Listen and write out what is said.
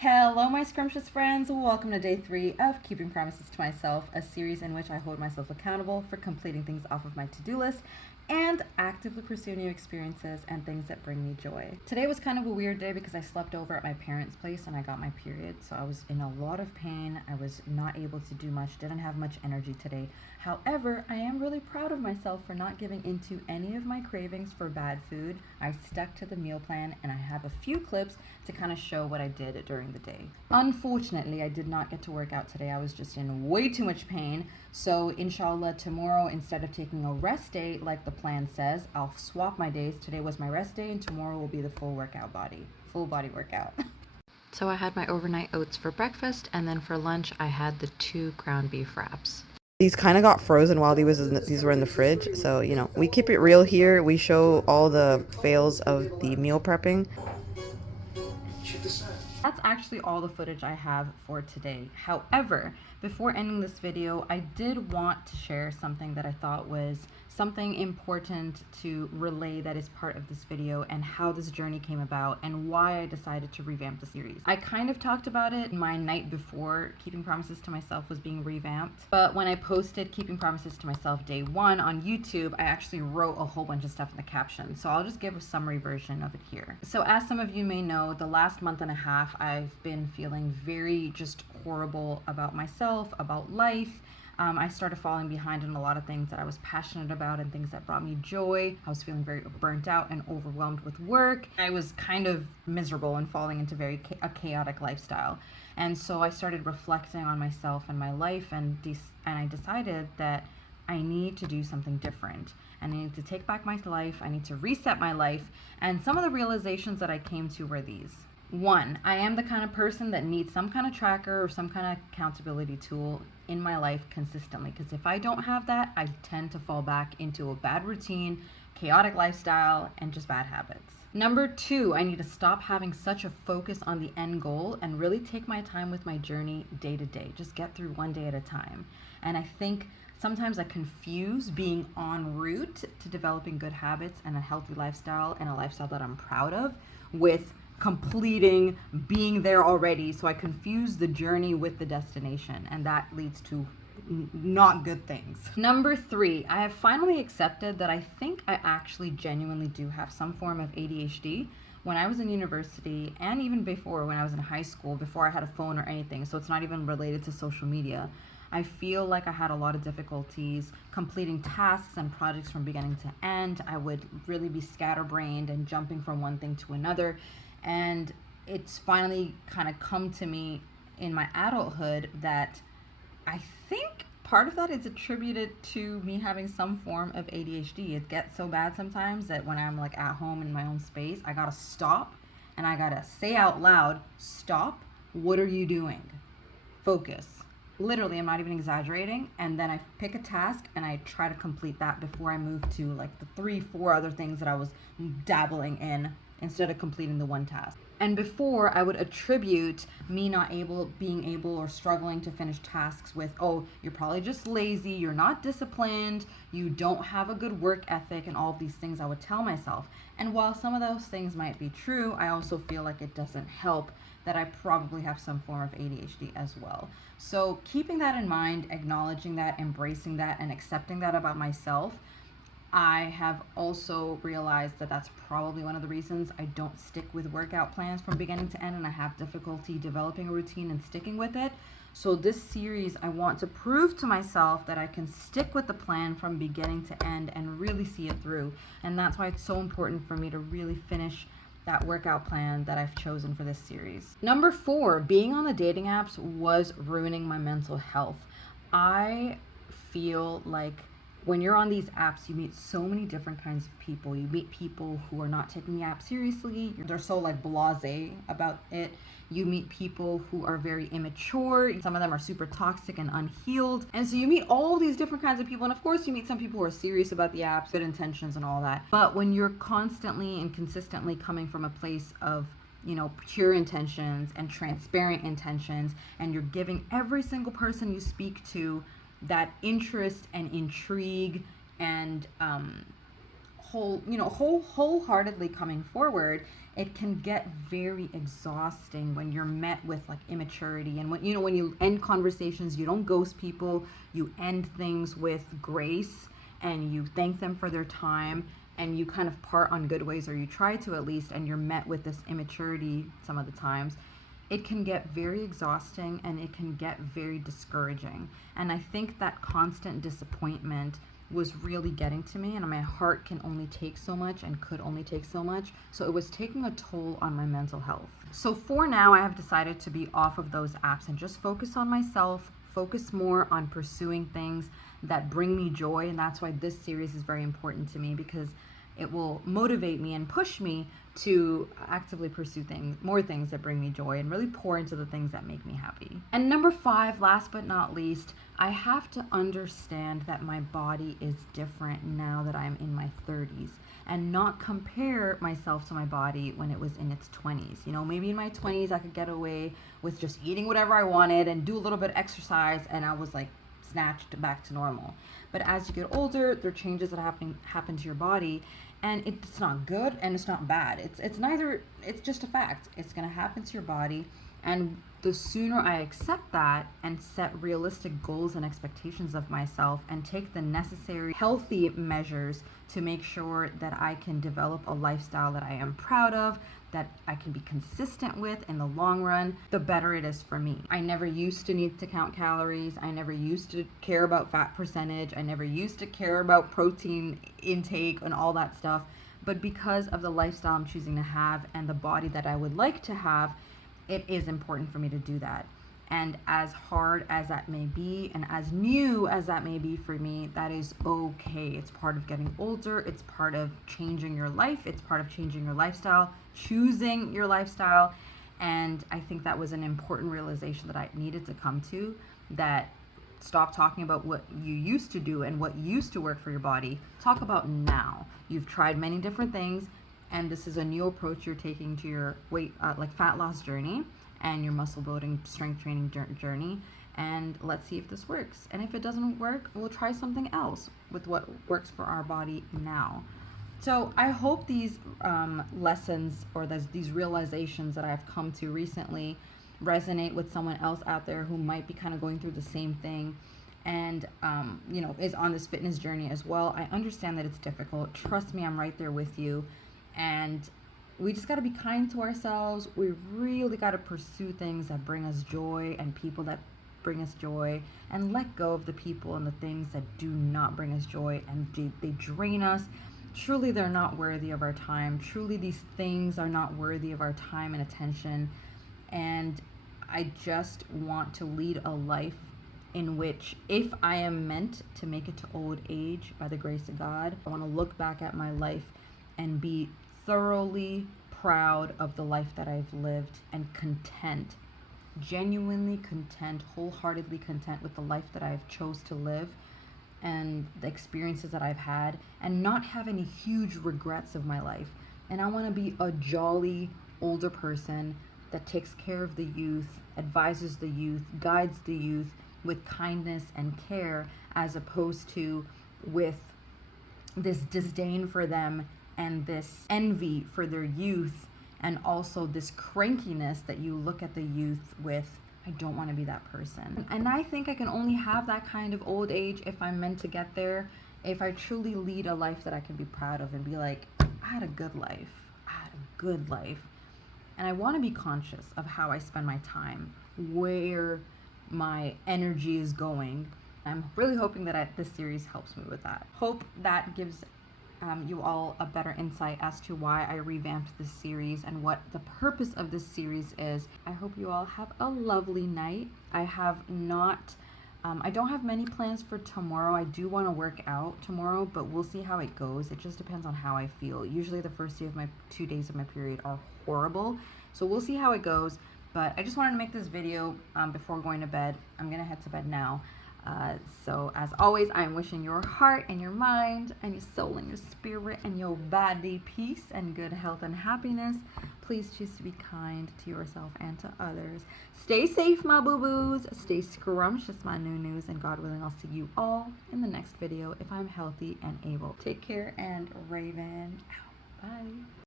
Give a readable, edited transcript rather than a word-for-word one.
Hello, my scrumptious friends. Welcome to day 3 of Keeping Promises to Myself, a series in which I hold myself accountable for completing things off of my to-do list and actively pursue new experiences and things that bring me joy. Today was kind of a weird day because I slept over at my parents' place and I got my period, so I was in a lot of pain. I was not able to do much, didn't have much energy today. However, I am really proud of myself for not giving into any of my cravings for bad food. I stuck to the meal plan and I have a few clips to kind of show what I did during the day. Unfortunately, I did not get to work out today. I was just in way too much pain. So inshallah, tomorrow, instead of taking a rest day like the plan says, I'll swap my days. Today was my rest day and tomorrow will be the full body workout. So I had my overnight oats for breakfast, and then for lunch I had the 2 ground beef wraps. These kind of got frozen while these were in the fridge, so we keep it real here. We show all the fails of the meal prepping. That's actually all the footage I have for today. However, before ending this video, I did want to share something that I thought was something important to relay that is part of this video and how this journey came about and why I decided to revamp the series. I kind of talked about it my night before Keeping Promises to Myself was being revamped, but when I posted Keeping Promises to Myself day 1 on YouTube, I actually wrote a whole bunch of stuff in the caption, so I'll just give a summary version of it here. So as some of you may know, the last month and a half I've been feeling very just horrible about myself, about life. I started falling behind in a lot of things that I was passionate about and things that brought me joy. I was feeling very burnt out and overwhelmed with work. I was kind of miserable and falling into a chaotic lifestyle. And so I started reflecting on myself and my life, and I decided that I need to do something different. And I need to take back my life. I need to reset my life. And some of the realizations that I came to were these. 1, I am the kind of person that needs some kind of tracker or some kind of accountability tool in my life consistently, because if I don't have that, I tend to fall back into a bad routine, chaotic lifestyle, and just bad habits. Number 2, I need to stop having such a focus on the end goal and really take my time with my journey day to day. Just get through one day at a time. And I think sometimes I confuse being en route to developing good habits and a healthy lifestyle and a lifestyle that I'm proud of with completing being there already. So I confuse the journey with the destination, and that leads to not good things. Number 3, I have finally accepted that I think I actually genuinely do have some form of ADHD. When I was in university and even before when I was in high school, before I had a phone or anything, so it's not even related to social media, I feel like I had a lot of difficulties completing tasks and projects from beginning to end. I would really be scatterbrained and jumping from one thing to another. And it's finally kind of come to me in my adulthood that I think part of that is attributed to me having some form of ADHD. It gets so bad sometimes that when I'm like at home in my own space, I gotta stop and I gotta say out loud, stop, what are you doing? Focus. Literally, I'm not even exaggerating. And then I pick a task and I try to complete that before I move to like the 3-4 other things that I was dabbling in, instead of completing the one task. And before, I would attribute me not being able or struggling to finish tasks with, oh, you're probably just lazy, you're not disciplined, you don't have a good work ethic, and all of these things I would tell myself. And while some of those things might be true, I also feel like it doesn't help that I probably have some form of ADHD as well. So keeping that in mind, acknowledging that, embracing that, and accepting that about myself, I have also realized that that's probably one of the reasons I don't stick with workout plans from beginning to end, and I have difficulty developing a routine and sticking with it. So this series, I want to prove to myself that I can stick with the plan from beginning to end and really see it through. And that's why it's so important for me to really finish that workout plan that I've chosen for this series. Number 4, being on the dating apps was ruining my mental health. I feel like when you're on these apps, you meet so many different kinds of people. You meet people who are not taking the app seriously. They're so like blasé about it. You meet people who are very immature. Some of them are super toxic and unhealed. And so you meet all these different kinds of people. And of course, you meet some people who are serious about the apps, good intentions and all that. But when you're constantly and consistently coming from a place of pure intentions and transparent intentions, and you're giving every single person you speak to that interest and intrigue and wholeheartedly coming forward, it can get very exhausting when you're met with like immaturity. And when you end conversations, you don't ghost people, you end things with grace, and you thank them for their time, and you kind of part on good ways, or you try to at least, and you're met with this immaturity some of the times. It can get very exhausting, and it can get very discouraging. And I think that constant disappointment was really getting to me, and my heart can only take so much and could only take so much. So it was taking a toll on my mental health. So for now, I have decided to be off of those apps and just focus on myself, focus more on pursuing things that bring me joy. And that's why this series is very important to me, because it will motivate me and push me to actively pursue more things that bring me joy, and really pour into the things that make me happy. And number 5, last but not least, I have to understand that my body is different now that I'm in my 30s, and not compare myself to my body when it was in its 20s. Maybe in my 20s I could get away with just eating whatever I wanted and do a little bit of exercise, and I was like snatched back to normal. But as you get older, there are changes that happen to your body, and it's not good and it's not bad. It's neither. It's just a fact. It's going to happen to your body, and the sooner I accept that and set realistic goals and expectations of myself, and take the necessary healthy measures to make sure that I can develop a lifestyle that I am proud of, that I can be consistent with in the long run, the better it is for me. I never used to need to count calories. I never used to care about fat percentage. I never used to care about protein intake and all that stuff. But because of the lifestyle I'm choosing to have and the body that I would like to have, it is important for me to do that. And as hard as that may be, and as new as that may be for me, that is okay. It's part of getting older. It's part of changing your life. It's part of changing your lifestyle, choosing your lifestyle. And I think that was an important realization that I needed to come to, that stop talking about what you used to do and what used to work for your body. Talk about now. You've tried many different things, and this is a new approach you're taking to your fat loss journey and your muscle building, strength training journey. And let's see if this works. And if it doesn't work, we'll try something else with what works for our body now. So I hope these lessons, or these realizations that I've come to recently, resonate with someone else out there who might be kind of going through the same thing, and is on this fitness journey as well. I understand that it's difficult. Trust me, I'm right there with you. And we just got to be kind to ourselves. We really got to pursue things that bring us joy and people that bring us joy, and let go of the people and the things that do not bring us joy and they drain us. Truly, they're not worthy of our time. Truly, these things are not worthy of our time and attention. And I just want to lead a life in which, if I am meant to make it to old age by the grace of God, I want to look back at my life and be thoroughly proud of the life that I've lived, and content, genuinely content, wholeheartedly content with the life that I've chose to live and the experiences that I've had, and not have any huge regrets of my life. And I want to be a jolly older person that takes care of the youth, advises the youth, guides the youth with kindness and care, as opposed to with this disdain for them and this envy for their youth, and also this crankiness that you look at the youth with. I don't want to be that person. And I think I can only have that kind of old age, if I'm meant to get there, if I truly lead a life that I can be proud of and be like, I had a good life. I had a good life. And I want to be conscious of how I spend my time, where my energy is going. I'm really hoping that this series helps me with that. Hope that gives you all a better insight as to why I revamped this series and what the purpose of this series is. I hope you all have a lovely night. I don't have many plans for tomorrow. I do want to work out tomorrow, but we'll see how it goes. It just depends on how I feel. Usually the first 2 days of my period are horrible, so we'll see how it goes. But I just wanted to make this video before going to bed. I'm gonna head to bed now. So as always, I am wishing your heart and your mind and your soul and your spirit and your body peace and good health and happiness. Please choose to be kind to yourself and to others. Stay safe, my boo-boos. Stay scrumptious, my new-news. And God willing, I'll see you all in the next video if I'm healthy and able. Take care, and Raven out. Bye.